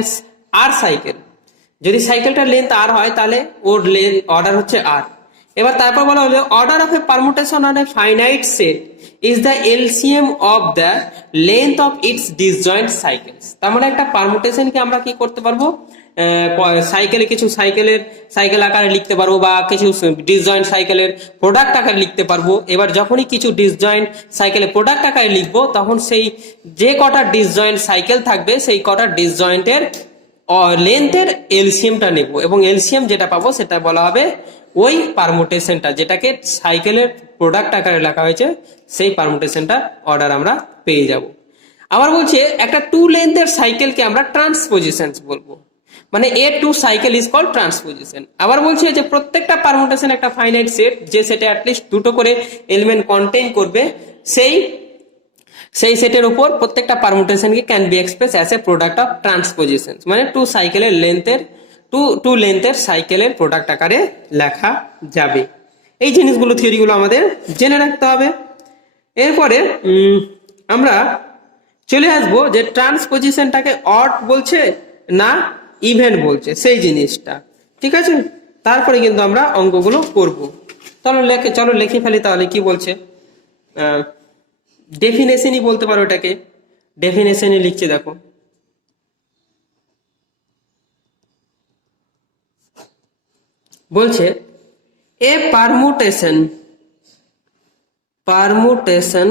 R cycle, যদি সাইকেলটার লেন্থ আর হয় তাহলে ওর অর্ডার হচ্ছে আর। এবার তারপর বলা হলো order of a permutation on a finite set is the LCM of the length of its disjoint cycles. তার মানে একটা পারমুটেশনকে আমরা কি করতে পারবো, সাইকেলে কিছু সাইকেল আকারে লিখতে পারবো বা কিছু ডিসজয়েন্ট সাইকেলের প্রোডাক্ট আকারে লিখতে পারবো। এবার যখনই কিছু ডিসজয়েন্ট সাইকেলের প্রোডাক্ট আকারে লিখবো তখন সেই যে কটা ডিসজয়েন্ট সাইকেল থাকবে সেই কটা ডিসজয়েন্টের লেন্থের এলসিএমটা নেব এবং এলসিএম যেটা পাবো সেটা বলা হবে ওই পারমুটেশনটা, যেটাকে সাইকেলের প্রোডাক্ট আকারে লেখা হয়েছে সেই পারমুটেশনটার অর্ডার আমরা পেয়ে যাব। আবার বলছে একটা টু লেন্থের সাইকেলকে আমরা ট্রান্সপোজিশন বলবো, মানে a two cycle is called transposition. আবার বলছে যে প্রত্যেকটা পারমুটেশন একটা ফাইনাইট সেট, যে সেটে অ্যাটলিস্ট দুটো করে এলিমেন্ট কন্টেইন করবে, সেই সেটের উপর প্রত্যেকটা পারমুটেশনকে can be express as a product of transposition, মানে টু সাইকেলের লেন্থের টু লেন্থের সাইকেলের প্রোডাক্ট আকারে লেখা যাবে। এই জিনিসগুলো থিওরিগুলো আমাদের জেনে রাখতে হবে। এরপরে আমরা চলে আসবো যে ট্রান্সপোজিশনটাকে অড বলছে না ইভেন বলছে সেই জিনিসটা, ঠিক আছে? তারপরে কিন্তু আমরা অঙ্কগুলো করব। চলো লিখে ফেলি তাহলে। কি বলছে, ডেফিনেশনই বলতে পারো এটাকে, ডেফিনেশনই লিখছে দেখো। বলছে a permutation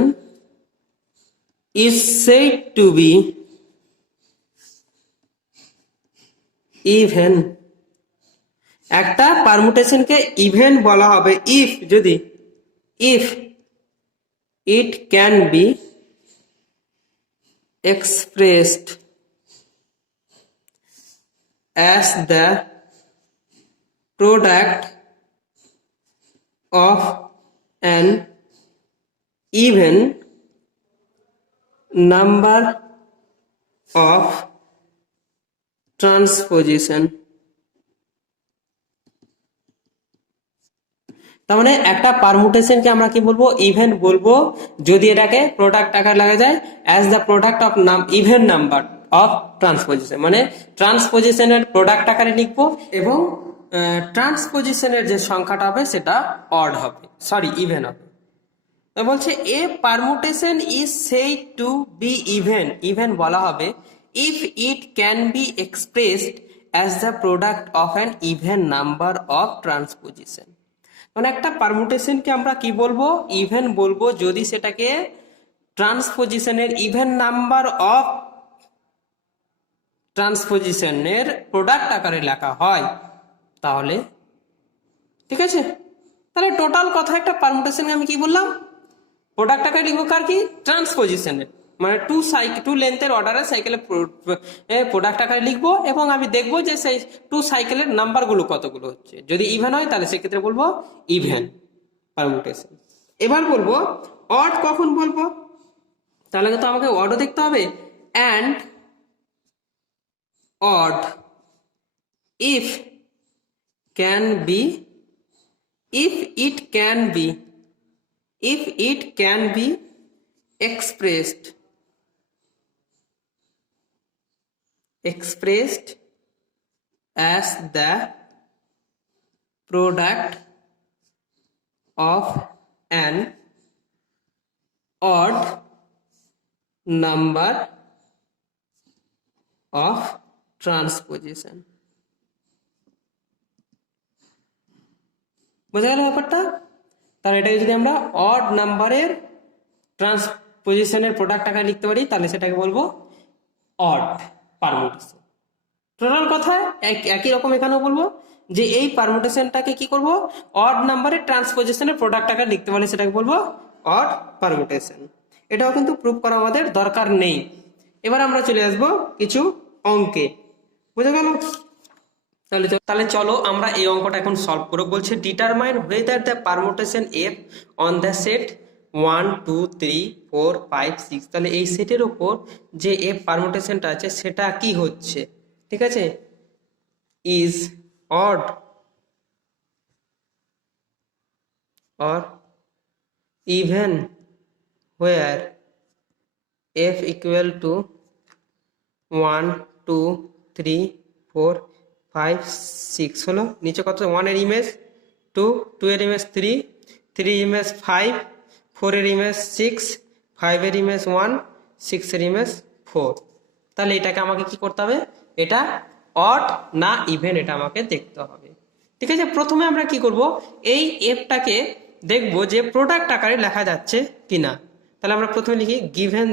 is said to be even, একটা পারমুটেশনকে ইভেন বলা হবে if it can be expressed as the product of an even number of transposition। তার মানে একটা পারমুটেশনকে আমরা কি বলবো, ইভেন বলবো, যদি এটাকে প্রোডাক্ট আকারে লাগা যায় as the product of even number of transposition, মানে ট্রান্সপোজিশনের প্রোডাক্ট আকারে লিখবো এবং ট্রান্সপোজিশনের যে সংখ্যাটা হবে সেটা অড হবে, সরি ইভেন হবে। বলছে a permutation is said to be even বলা হবে if it can be expressed as the product of an even number of transposition. মানে একটা পারমুটেশনকে আমরা কি বলবো, ইভেন বলবো, যদি সেটাকে ট্রান্সপোজিশনের ইভেন নাম্বার অফ ট্রান্সপোজিশনের প্রোডাক্ট আকারে লেখা হয় তাহলে, ঠিক আছে? তাহলে টোটাল কথা একটা পারমুটেশনকে আমি কি বললাম, প্রোডাক্ট আকারে লিখবো কার, কি ট্রান্সপোজিশনের, মানে টু লেন্থের অর্ডারে সাইকেলের প্রোডাক্ট আকারে লিখবো এবং আমি দেখবো যে সেই টু সাইকেলের নাম্বারগুলো কতগুলো হচ্ছে। যদি ইভেন হয় তাহলে সেক্ষেত্রে বলবো ইভেন পারমুটেশন। এবার বলবো অড কখন বলবো, তাহলে তো আমাকে অডও দেখতে হবে। And odd if it can be expressed as the product of an odd number of transposition। বোঝা গেল ব্যাপারটা? তাহলে এটাকে যদি আমরা অড নাম্বারের ট্রান্সপোজিশনের প্রোডাক্ট আকারে লিখতে পারি তাহলে সেটাকে বলবো অড পারমুটেশন। টোটাল কথা একই রকম এখানেও বলবো যে এই পারমুটেশনটাকে কি করব, অড নাম্বারের ট্রান্সপোজিশনের প্রোডাক্ট আকারে লিখতে পারি সেটাকে বলবো অড পারমুটেশন। এটাও কিন্তু প্রুফ করা আমাদের দরকার নেই। এবার আমরা চলে আসবো কিছু অঙ্কে। বুঝে গেল? তাহলে চলো আমরা এই অঙ্কটা এখন সলভ করব। বলছে determine whether the permutation f on the set 1 2 3 4 5 6, তাহলে এই সেটের উপর যে f পারমুটেশনটা আছে সেটা কি হচ্ছে, ঠিক আছে, is odd or even where f equal to 1 2 3 4 5 6 হলো, নিচে কত 1 এর ইমেজ 2, 2 এর ইমেজ 3, 3 ইমেজ 5, 4 এর ইমেজ 6, 5 এর ইমেজ 1, 6 এর ইমেজ 4। তাহলে এটাকে আমাকে কি করতে হবে, এটা অড না ইভেন এটা আমাকে দেখতে হবে। ঠিক আছে, প্রথমে আমরা কি করব, এই এফটাকে দেখব যে প্রোডাক্ট আকারে লেখা যাচ্ছে কিনা। তাহলে আমরা প্রথমে লিখি গিভেন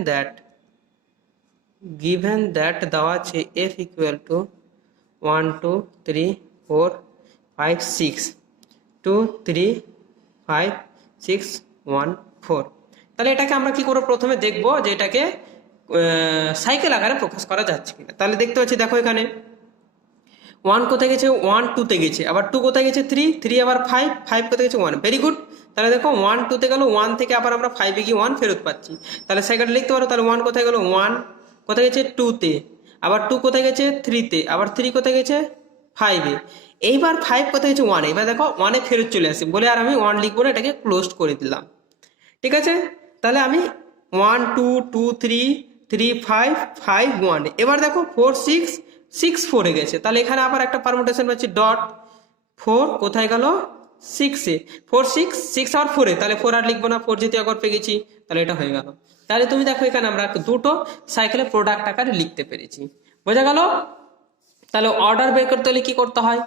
দ্যাট দেওয়া আছে এফ ইকুয়াল টু 1 2 3 4 5 6, 2 3 5 6 1 4। তাহলে এটাকে আমরা কি করব, প্রথমে দেখব যে এটাকে সাইকেল আকারে প্রকাশ করা যাচ্ছে কিনা। তাহলে দেখতে পাচ্ছি, দেখো এখানে 1 কোথায় গেছে, 1 2 তে গেছে, আবার 2 কোথায় গেছে 3, 3 আবার 5, 5 কোথায় গেছে 1। Very good. তাহলে দেখো 1 2 তে গেল, 1 থেকে আবার আমরা 5 এ গিয়ে 1 ফেরত পাচ্ছি। তাহলে সাইকেলটা লিখতে পারো। তাহলে 1 কোথায় গেল, 1 কোথায় গেছে 2 তে, আবার 2 কোথায় গেছে 3 তে, আবার 3 কোথায় গেছে 5 এ, এইবার 5 কোথায় গেছে 1 এ। এবার দেখো 1 এ ফেরত চলে আসে বলে আর আমি 1 লিখবো না, এটাকে ক্লোজ করে দিলাম। ঠিক আছে, তাহলে আমি 1 2 2 3 3 5 5 1, এবার দেখো 4 6 6 4 এ গেছে। তাহলে এখানে আবার একটা পারমুটেশন পাচ্ছি, ডট 4 কোথায় গেল 6 এ, 4 6 6 আর 4 এ, তাহলে 4 আর লিখবো না, 4 যেহেতু একবার পেয়ে গেছি, তাহলে এটা হয়ে গেল। তাহলে তুমি দেখো এখানে আমরা দুটো সাইকেলের প্রোডাক্ট আকারে লিখতে পেরেছি, বোঝা গেল। তাহলে অর্ডার বের করতে হলে কি করতে হয়,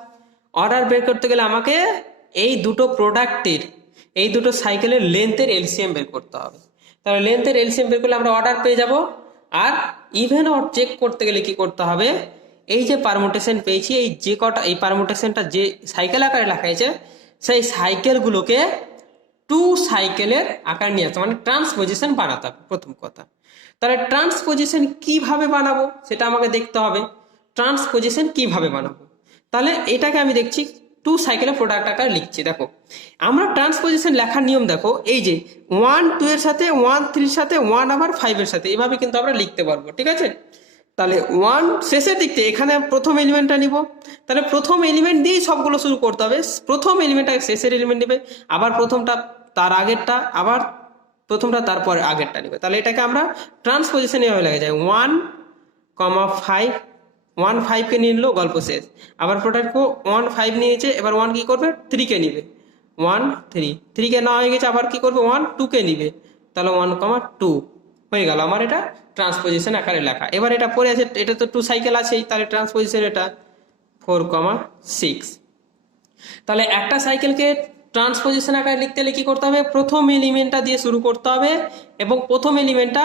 অর্ডার বের করতে গেলে আমাকে এই দুটো প্রোডাক্টের, এই দুটো সাইকেলের লেন্থের এলসিএম বের করতে হবে। তাহলে লেন্থের এলসিএম বের করলে আমরা অর্ডার পেয়ে যাব। আর ইভেন অর চেক করতে গেলে কি করতে হবে, এই যে পারমুটেশন পেয়েছি, এই যে কটা এই পারমুটেশনটা যে সাইকেল আকারে লেখা হয়েছে, সেই সাইকেলগুলোকে টু সাইকেলের আকার নিয়ে আসতে, মানে ট্রান্সপোজিশন বানাতে হবে প্রথম কথা। তাহলে ট্রান্সপোজিশন কিভাবে বানাবো সেটা আমাকে দেখতে হবে। ট্রান্সপোজিশন কিভাবে বানাবো, তাহলে এটাকে আমি দেখছি টু সাইকেলের প্রোডাক্ট আকার লিখছি। দেখো আমরা ট্রান্সপোজিশন লেখার নিয়ম দেখো, এই যে 1 2 এর সাথে 1 3 এর সাথে 1 আবার 5 এর সাথে, এভাবে কিন্তু আমরা লিখতে পারবো। ঠিক আছে, তাহলে 1 শেষের দিক থেকে এখানে প্রথম এলিমেন্টটা নিব, তাহলে প্রথম এলিমেন্ট দিয়েই সবগুলো শুরু করতে হবে। প্রথম এলিমেন্টটা শেষের এলিমেন্ট নেবে, আবার প্রথমটা তার আগেরটা, আবার প্রথমটা তারপর আগেরটা নেবে। তাহলে এটাকে আমরা ট্রান্সপোজিশন এভাবে লেখা যায়, 1 5, 1 5 কে নিয়ে নিলো, গল্প শেষ। আবার প্রোডাক্ট 1 5 নিয়েছে, এবার 1 কি করবে 3 কে নিবে, 1 3, 3 কে না হয়ে গেছে, আবার কি করবে 1 2 কে নিবে, তাহলে 1 2 হয়ে গেল আমার এটা ট্রান্সপোজিশন আকারে লেখা। এবার এটা পড়ে আছে, এটা তো টু সাইকেল আছেই, তাহলে ট্রান্সপোজিশন এটা 4 6। তাহলে একটা সাইকেলকে ট্রান্সপোজিশন আকারে লিখতে হলে কি করতে হবে, প্রথম এলিমেন্টটা দিয়ে শুরু করতে হবে এবং প্রথম এলিমেন্টটা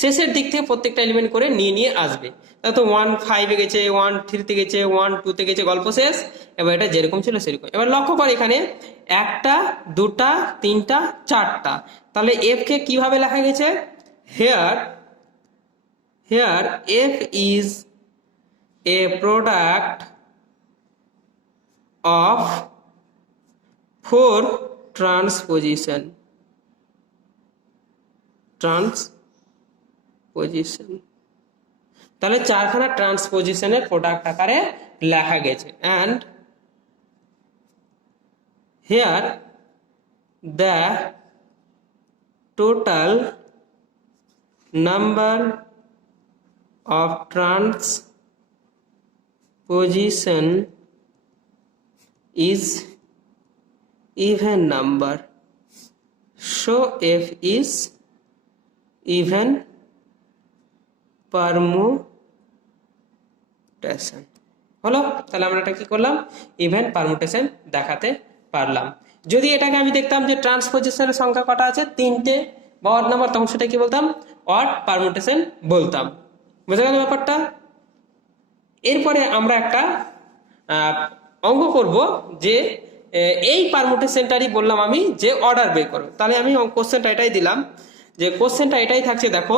শেষের দিক থেকে প্রত্যেকটা এলিমেন্ট করে নিয়ে নিয়ে আসবে। তাহলে তো 1 5 এ গেছে, 1 3 তে গেছে, 1 2 তে গেছে, গল্প শেষ। এবার এটা যেরকম ছিল সেরকম। এবার লক্ষ্য করে এখানে একটা দুটা তিনটা চারটা, তাহলে এফ কে কিভাবে লেখা গেছে, here F is a product of 4 transposition. তাহলে চারখানা ট্রান্সপোজিশনের প্রোডাক্ট আকারে লেখা গেছে। And here the total number of transposition is even number, so f is even permutation হলো। তাহলে আমরা এটা কি করলাম, ইভেন পারমুটেশন দেখাতে পারলাম। যদি এটাকে আমি দেখতাম যে ট্রান্সপোজিশনের সংখ্যা কটা আছে, 3টে বা অড নাম্বার, তখন সেটা কি বলতাম, অড পারমুটেশন বলতাম। বুঝা গেল ব্যাপারটা। এরপরে আমরা একটা অঙ্ক করব, যে এই পারমুটেশনটারই বললাম আমি যে অর্ডার বের করো। তাহলে আমি কোশ্চেনটা এটাই দিলাম, যে কোশ্চেনটা এটাই থাকছে। দেখো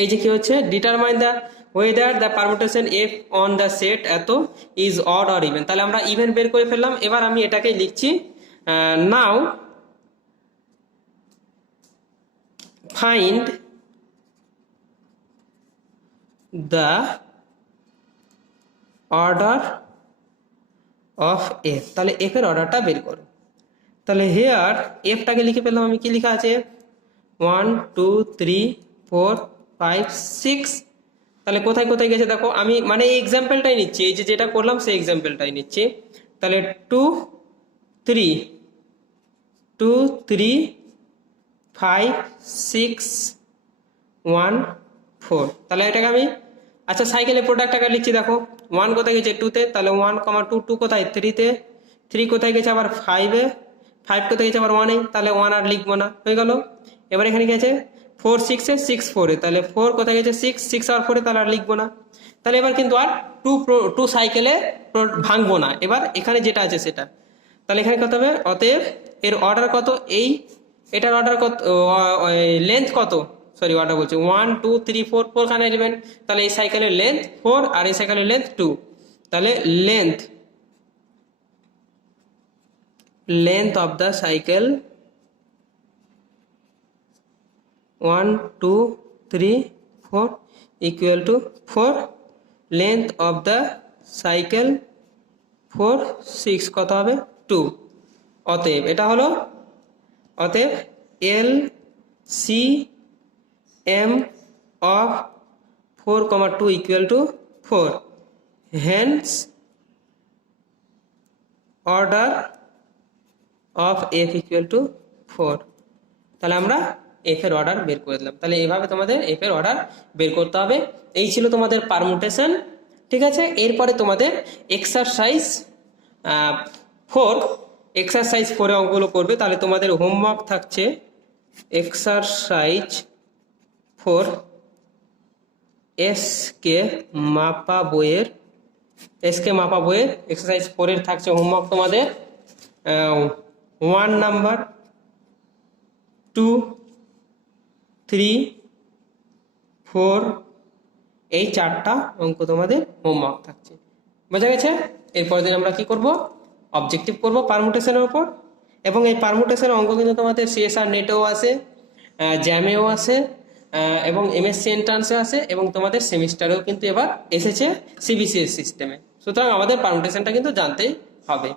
এই যে কি হচ্ছে, determine the whether the permutation F on the set এত ইজ অড অর ইভেন। তাহলে আমরা ইভেন বের করে ফেললাম। এবার আমি এটাকেই লিখছি, নাও find the order of F. তাহলে এফ এর অর্ডারটা বের করো। তাহলে হেয়ার এফটাকে লিখে পেলাম আমি, কি লেখা আছে 1 2 3 4 5 6। তাহলে কোথায় কোথায় গেছে দেখো, আমি মানে এই এক্সাম্পলটাই নিচ্ছি, এই যে যেটা করলাম সেই এক্সাম্পলটাই নিচ্ছি। তাহলে 2 3 2 3 5 6 1 4, তাহলে এটাকে আমি আচ্ছা সাইকেলের প্রোডাক্ট আকারে লিখছি। দেখো 1 কোথায় গেছে 2-তে, তাহলে 1, 2, 2 কোথায় 3-তে, 3 কোথায় গেছে আবার 5-এ, 5 কোথায় গেছে আবার 1-এ, তাহলে 1 আর লিখবো না, হয়ে গেল। এবার এখানে গেছে 4 6-এ, 6 4-এ, তাহলে 4 কোথায় গেছে 6, 6 আর 4-এ, তাহলে আর লিখবো না। তাহলে এবার কিন্তু আর 2 সাইকেলে ভাঙবো না, এবার এখানে যেটা আছে সেটা। তাহলে এখানে কত হবে, অতএব এর অর্ডার কত, এটার অর্ডার কত, লেন্থ কত, সরি অর্ডার বলছি 1 2 3 4, 4 খানা এলিমেন্ট, তাহলে এই সাইকেলের লেন্থ 4 আর এই সাইকেলের লেন্থ 2, তাহলে length of the cycle 1 2 3 4 equal to 4, length of the cycle 4 6 কত হবে 2। অতএব এটা হলো, অতএব L C M of 4, 2 equal to 4, hence order of f equal to 4। তাহলে আমরা f এর অর্ডার বের করে দিলাম। তাহলে এইভাবে তোমাদের f এর অর্ডার বের করতে হবে। এই ছিল তোমাদের পারমুটেশন, ঠিক আছে। এরপরে তোমাদের এক্সারসাইজ 4, এক্সারসাইজ 4 অঙ্কগুলো করবে। তাহলে তোমাদের হোমওয়ার্ক থাকছে এক্সারসাইজ 4 এসকে মাপা বইয়ের এক্সারসাইজ 4 এর থাকছে হোমওয়ার্ক তোমাদের 1 নাম্বার, 2 3 4, এই 4টা অঙ্ক তোমাদের হোমওয়ার্ক থাকছে, বোঝা গেছে। এরপর দিন আমরা কি করব, অবজেক্টিভ করব পারমুটেশনের উপর। এবং এই পারমুটেশনের অঙ্ক কিন্তু তোমাদের সিএসআর নেটেও আছে, জ্যামেও আছে, এবং এমএসসি এন্ট্রান্সে আছে, এবং তোমাদের সেমিস্টারেও কিন্তু এবার এসেছে সিবিসিএস সিস্টেমে। সুতরাং আমাদের পারমুটেশনটা কিন্তু জানতেই হবে।